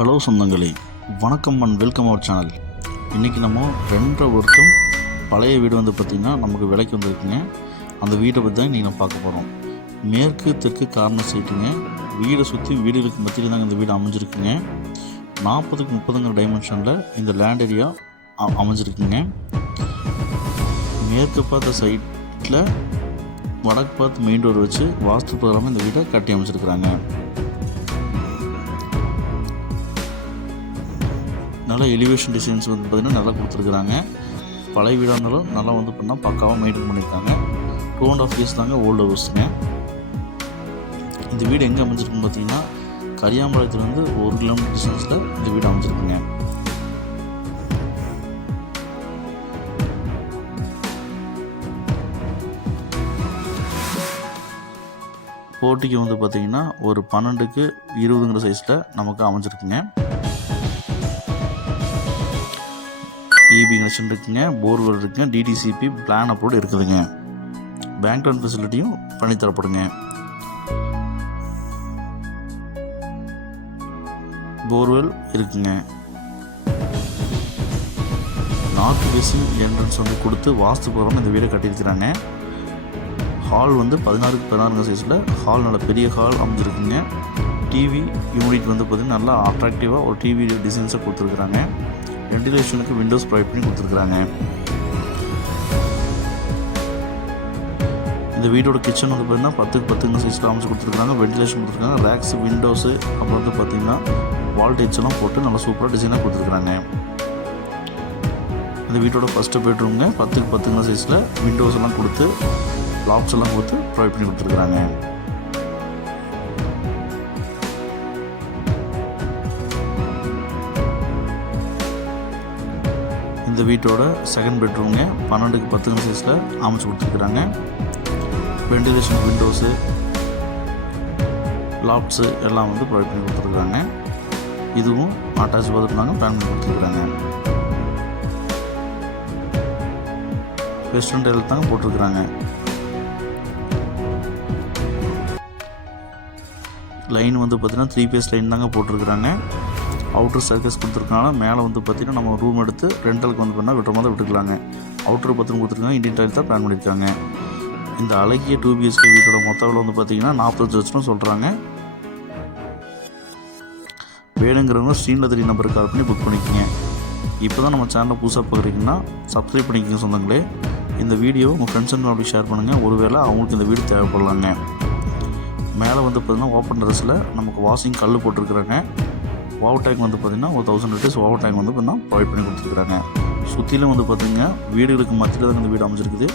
Hello சொந்தங்களே, வணக்கம் and welcome our channel. இன்றைக்கி நம்ம 2.5 வருஷம் பழைய வீடு வந்து பார்த்திங்கன்னா நமக்கு விலைக்கு வந்துருக்குங்க. அந்த வீட்டை பற்றி தான் இன்றைக்கி நம்ம பார்க்க போகிறோம். மேற்கு தெற்கு கார்னர் சைட்டுங்க. வீடை சுற்றி வீடுகளுக்கு மத்தியில் தாங்க இந்த வீடு அமைஞ்சிருக்குங்க. 40க்கு 30ங்கிற டைமென்ஷனில் இந்த லேண்ட் ஏரியா அமைஞ்சிருக்குங்க. மேற்கு பார்த்த சைட்டில் வடக்கு பார்த்து மெயின் டோர் வச்சு வாஸ்து பிரகாரமாக இந்த வீட்டை கட்டி அமைச்சிருக்கிறாங்க. நல்லா எலிவேஷன் டிசைன்ஸ் வந்து பார்த்திங்கன்னா நல்லா கொடுத்துருக்குறாங்க. பழைய வீடாக இருந்தாலும் நல்லா வந்து பண்ணால் பக்காவாக மெயின்டைன் பண்ணியிருக்காங்க. 2.5 years தாங்க ஓல்டு ஹவுஸுங்க. இந்த வீடு எங்கே அமைஞ்சிருக்குன்னு பார்த்தீங்கன்னா கரியாம்பாளையத்துலேருந்து 1 கிலோமீட்டர் டிஸ்டன்ஸில் இந்த வீடு அமைஞ்சிருக்குங்க. போர்ட்டிக்கு வந்து பார்த்திங்கன்னா ஒரு 12க்கு 20ங்கிற சைஸில் நமக்கு அமைஞ்சிருக்குங்க. இபி கனெக்ஷன் இருக்குங்க, போர்வெல் இருக்குங்க, டிடிசிபி பிளான் அப்ரூவ்டு இருக்குதுங்க. பேங்க் லோன் ஃபெசிலிட்டியும் பண்ணித்தரப்படுங்க. போர்வெல் இருக்குங்க. நார்த் ஃபேசிங் என்ட்ரன்ஸ் வந்து கொடுத்து வாஸ்து பிரகாரம் இந்த வீடை கட்டியிருக்கிறாங்க. ஹால் வந்து 16க்கு 16 சைஸில் ஹால் நல்ல பெரிய ஹால் அமைஞ்சிருக்குங்க. டிவி யூனிட் வந்து பார்த்திங்கன்னா நல்லா அட்ராக்டிவாக ஒரு டிவி டிசைன்ஸை கொடுத்துருக்குறாங்க. வென்டிலேஷனுக்கு விண்டோஸ் ப்ரொவைட் பண்ணி கொடுத்துருக்குறாங்க. இந்த வீடோட கிச்சன் வந்து பார்த்திங்கன்னா 10க்கு 10 சைஸில் அமைச்சு கொடுத்துருக்காங்க. வென்டிலேஷன் கொடுத்துருக்காங்க. ரேக்ஸு, விண்டோஸு, அப்புறம் வந்து பார்த்திங்கன்னா வால்டேஜ் எல்லாம் போட்டு நல்லா சூப்பராக டிசைனாக கொடுத்துருக்குறாங்க. இந்த வீட்டோட ஃபஸ்ட்டு பெட்ரூம்ங்க 10க்கு 10 சைஸில் விண்டோஸ் எல்லாம் கொடுத்து லாக்ஸ் எல்லாம் கொடுத்து ப்ரொவைட் பண்ணி கொடுத்துருக்குறாங்க. இந்த வீட்டோட செகண்ட் பெட்ரூம்ங்க 12க்கு 10 சைஸில் அமைச்சு கொடுத்துருக்குறாங்க. வென்டிலேஷன், விண்டோஸு, லாப்ஸு எல்லாம் வந்து ப்ரொவைட் பண்ணி கொடுத்துருக்குறாங்க. இதுவும் அட்டாச் பார்த்துருந்தாங்க, பிளான் பண்ணி கொடுத்துருக்குறாங்க. வெஸ்டர்ன் டைல் தாங்க போட்டிருக்குறாங்க. லைன் வந்து பார்த்திங்கன்னா 3 phase லைன் தாங்க போட்டிருக்குறாங்க. அவுட்டர் சர்க்கஸ் கொடுத்துருக்காங்க. மேலே வந்து பார்த்திங்கன்னா நம்ம ரூம் எடுத்து ரெண்டலுக்கு வந்து பண்ணால் விட்டுற மாதிரி விட்டுக்கலாங்க. அவுட்டர் பத்திரம் கொடுத்துருக்காங்க. இண்டியன் டைல் தான் பிளான் பண்ணியிருக்காங்க. இந்த அழகிய 2 BHK வீட்டோட மொத்த விலை வந்து பார்த்திங்கன்னா 45 லட்சம் சொல்கிறாங்க. வேணுங்கிறவங்க ஸ்க்ரீனில் 3 நம்பருக்கு கால் பண்ணி புக் பண்ணிக்கோங்க. இப்போ தான் நம்ம சேனலில் புதுசாக பார்க்குறீங்கன்னா சப்ஸ்கிரைப் பண்ணிக்கோங்க சொந்தங்களே. இந்த வீடியோ உங்கள் ஃப்ரெண்ட்ஸ் அண்ட் அப்படி ஷேர் பண்ணுங்கள். ஒருவேளை அவங்களுக்கு இந்த வீடு தேவைப்படலாங்க. மேலே வந்து பார்த்திங்கன்னா ஓப்பன் டெரஸில் நமக்கு வாஷிங் கல் போட்டிருக்கிறாங்க. வாட்டர் டேங்க் வந்து பார்த்திங்கன்னா ஒரு 1000 லிட்டர்ஸ் வாட்டர் டேங்க் வந்து பார்த்தீங்கன்னா ப்ரொவைட் பண்ணி கொடுத்துருக்குறாங்க. சுற்றிலும் வந்து பார்த்திங்கன்னா வீடுகளுக்கு மத்தியில் தான் இந்த வீடு அமைஞ்சிருக்குது.